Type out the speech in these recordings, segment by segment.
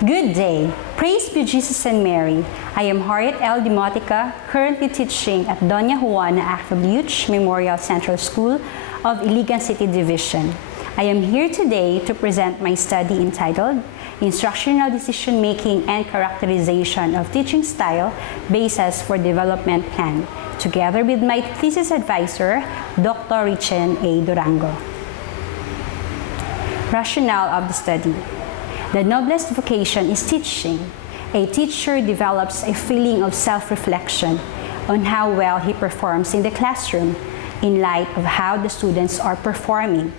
Good day. Praise be Jesus and Mary. I am Harriet L. Demotica, currently teaching at Doña Juana Actabliuch Memorial Central School of Iligan City Division. I am here today to present my study entitled Instructional Decision-Making and Characterization of Teaching Style Basis for Development Plan, together with my thesis advisor, Dr. Richen A. Durango. Rationale of the study. The noblest vocation is teaching. A teacher develops a feeling of self-reflection on how well he performs in the classroom in light of how the students are performing.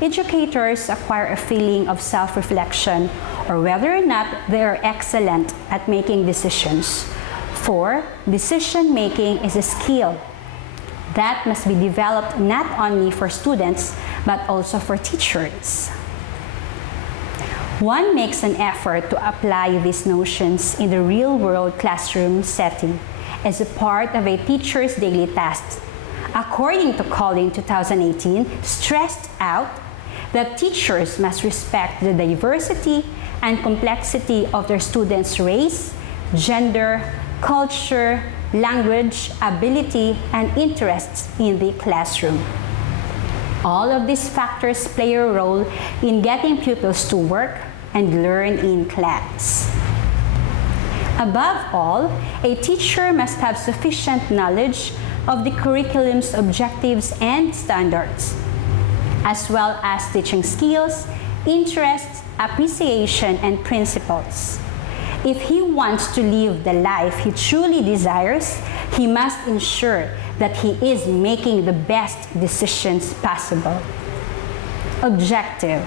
Educators acquire a feeling of self-reflection or whether or not they are excellent at making decisions. For decision-making is a skill that must be developed not only for students but also for teachers. One makes an effort to apply these notions in the real-world classroom setting as a part of a teacher's daily tasks. According to Calling 2018, stressed out that teachers must respect the diversity and complexity of their students' race, gender, culture, language, ability, and interests in the classroom. All of these factors play a role in getting pupils to work and learn in class. Above all, a teacher must have sufficient knowledge of the curriculum's objectives and standards, as well as teaching skills, interests, appreciation, and principles. If he wants to live the life he truly desires, he must ensure that he is making the best decisions possible. Objective.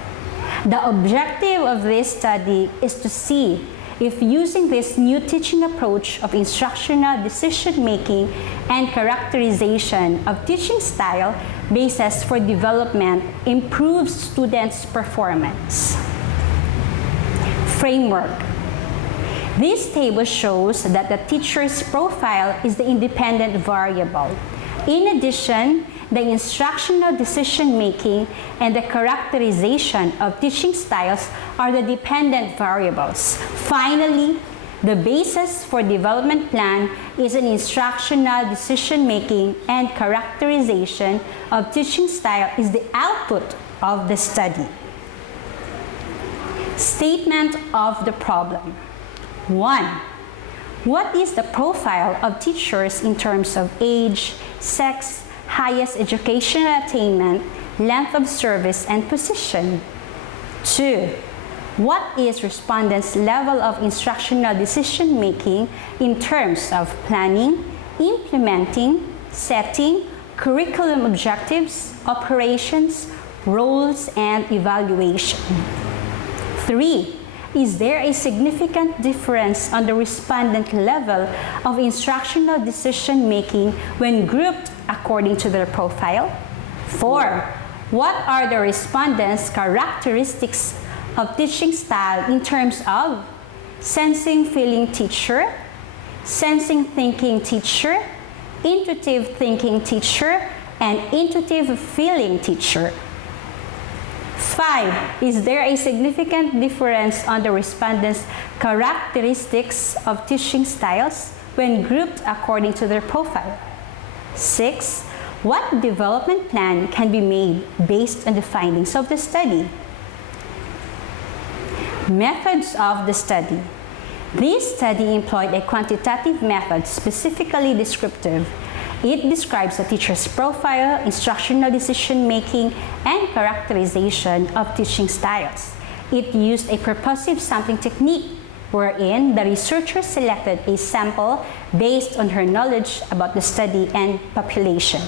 The objective of this study is to see if using this new teaching approach of instructional decision-making and characterization of teaching style basis for development improves students' performance. Framework. This table shows that the teacher's profile is the independent variable. In addition, the instructional decision-making and the characterization of teaching styles are the dependent variables. Finally, the basis for development plan is an instructional decision-making and characterization of teaching style is the output of the study. Statement of the problem. 1. What is the profile of teachers in terms of age, sex, highest educational attainment, length of service, and position? 2. What is respondents' level of instructional decision-making in terms of planning, implementing, setting, curriculum objectives, operations, roles, and evaluation? 3. Is there a significant difference on the respondent level of instructional decision-making when grouped according to their profile? 4. What are the respondents' characteristics of teaching style in terms of sensing-feeling teacher, sensing-thinking teacher, intuitive-thinking teacher, and intuitive-feeling teacher? 5. Is there a significant difference on the respondents' characteristics of teaching styles when grouped according to their profile? 6. What development plan can be made based on the findings of the study? Methods of the study. This study employed a quantitative method specifically descriptive. It describes the teacher's profile, instructional decision-making, and characterization of teaching styles. It used a purposive sampling technique wherein the researcher selected a sample based on her knowledge about the study and population.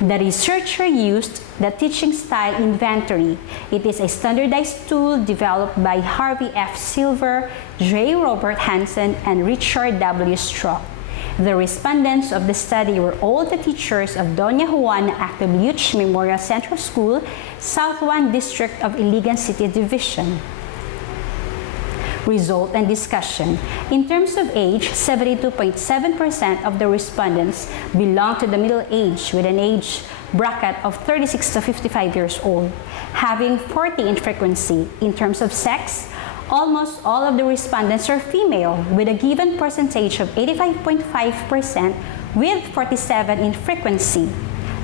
The researcher used the teaching style inventory. It is a standardized tool developed by Harvey F. Silver, J. Robert Hansen, and Richard W. Straw. The respondents of the study were all the teachers of Doña Juana Actabliuch Memorial Central School, South 1 District of Iligan City Division. Result and discussion. In terms of age, 72.7% of the respondents belong to the middle age with an age bracket of 36 to 55 years old, having 40 in frequency. In terms of sex, Almost all of the respondents are female, with a given percentage of 85.5% with 47 in frequency.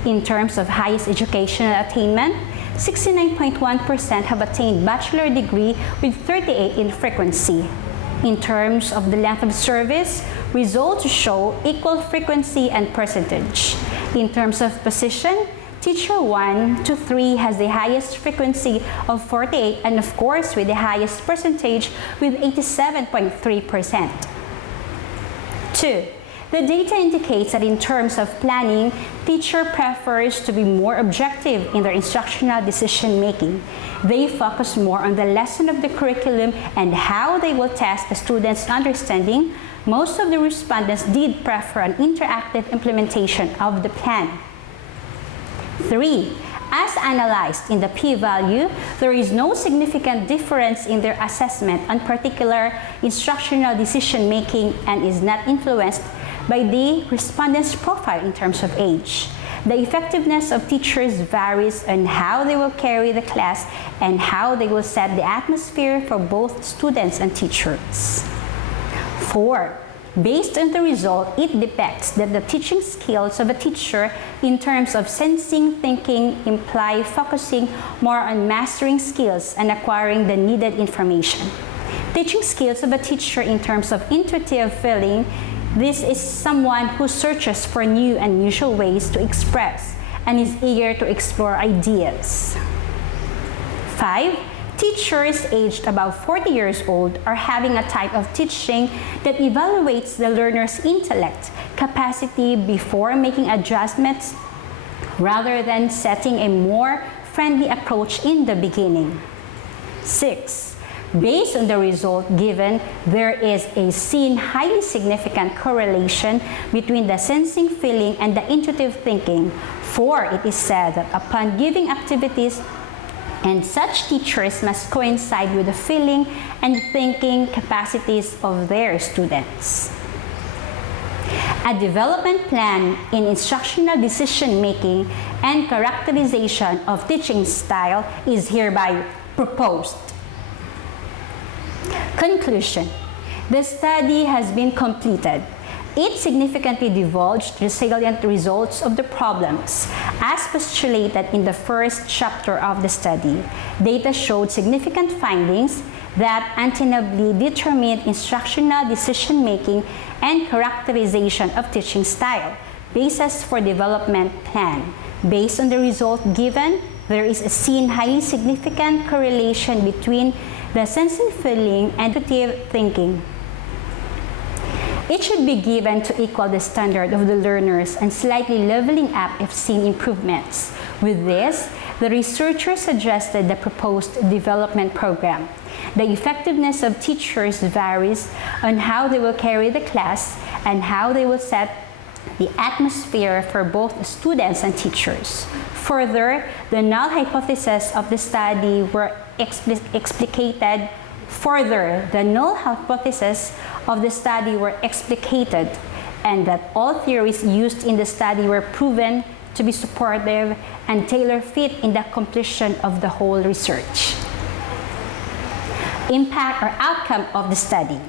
In terms of highest educational attainment, 69.1% have attained bachelor degree with 38 in frequency. In terms of the length of service, results show equal frequency and percentage. In terms of position, Teacher 1 to 3 has the highest frequency of 48 and of course with the highest percentage with 87.3%. 2. The data indicates that in terms of planning, teacher prefers to be more objective in their instructional decision making. They focus more on the lesson of the curriculum and how they will test the students' understanding. Most of the respondents did prefer an interactive implementation of the plan. 3. As analyzed in the p-value, there is no significant difference in their assessment on particular instructional decision making and is not influenced by the respondent's profile in terms of age. The effectiveness of teachers varies on how they will carry the class and how they will set the atmosphere for both students and teachers. 4. Based on the result, it depicts that the teaching skills of a teacher in terms of sensing, thinking, imply focusing more on mastering skills and acquiring the needed information. Teaching skills of a teacher in terms of intuitive feeling, this is someone who searches for new and unusual ways to express and is eager to explore ideas. 5. Teachers aged about 40 years old are having a type of teaching that evaluates the learner's intellect, capacity before making adjustments rather than setting a more friendly approach in the beginning. 6. Based on the result given, there is a seen highly significant correlation between the sensing feeling and the intuitive thinking, for it is said that upon giving activities and such teachers must coincide with the feeling and thinking capacities of their students. A development plan in instructional decision-making and characterization of teaching style is hereby proposed. Conclusion. The study has been completed. It significantly divulged the salient results of the problems, as postulated in the first chapter of the study. Data showed significant findings that undeniably determined instructional decision-making and characterization of teaching style, basis for development plan. Based on the result given, there is a seen highly significant correlation between the sensing feeling and intuitive thinking. It should be given to equal the standard of the learners and slightly leveling up if seen improvements. With this, the researchers suggested the proposed development program. The effectiveness of teachers varies on how they will carry the class and how they will set the atmosphere for both students and teachers. Further, the null hypothesis of the study were explicated. Further, the null hypothesis of the study were explicated, and that all theories used in the study were proven to be supportive and tailor-fit in the completion of the whole research. Impact or outcome of the study.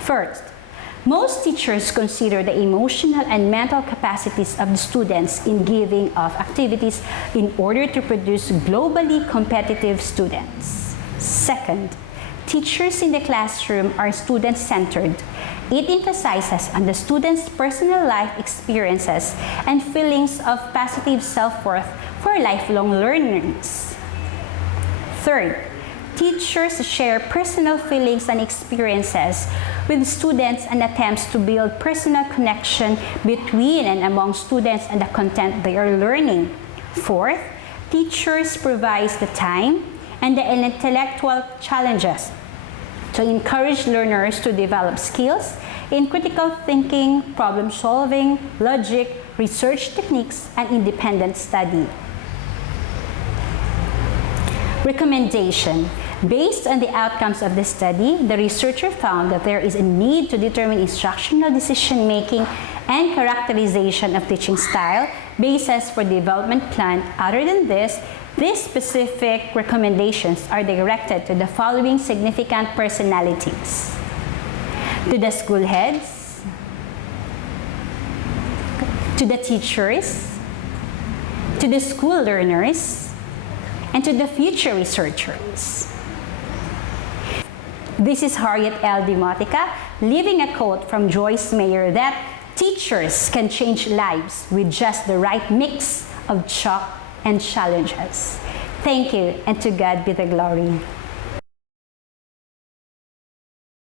First, most teachers consider the emotional and mental capacities of the students in giving of activities in order to produce globally competitive students. Second, teachers in the classroom are student-centered. It emphasizes on the students' personal life experiences and feelings of positive self-worth for lifelong learners. Third, teachers share personal feelings and experiences with students and attempts to build personal connection between and among students and the content they are learning. Fourth, teachers provide the time and the intellectual challenges to encourage learners to develop skills in critical thinking, problem solving, logic, research techniques, and independent study. Recommendation. Based on the outcomes of the study, the researcher found that there is a need to determine instructional decision-making and characterization of teaching style, basis for development plan. Other than this, These specific recommendations are directed to the following significant personalities: to the school heads, to the teachers, to the school learners, and to the future researchers. This is Harriet L. Demotica, leaving a quote from Joyce Meyer that teachers can change lives with just the right mix of chalk and challenges. Thank you, and to God be the glory.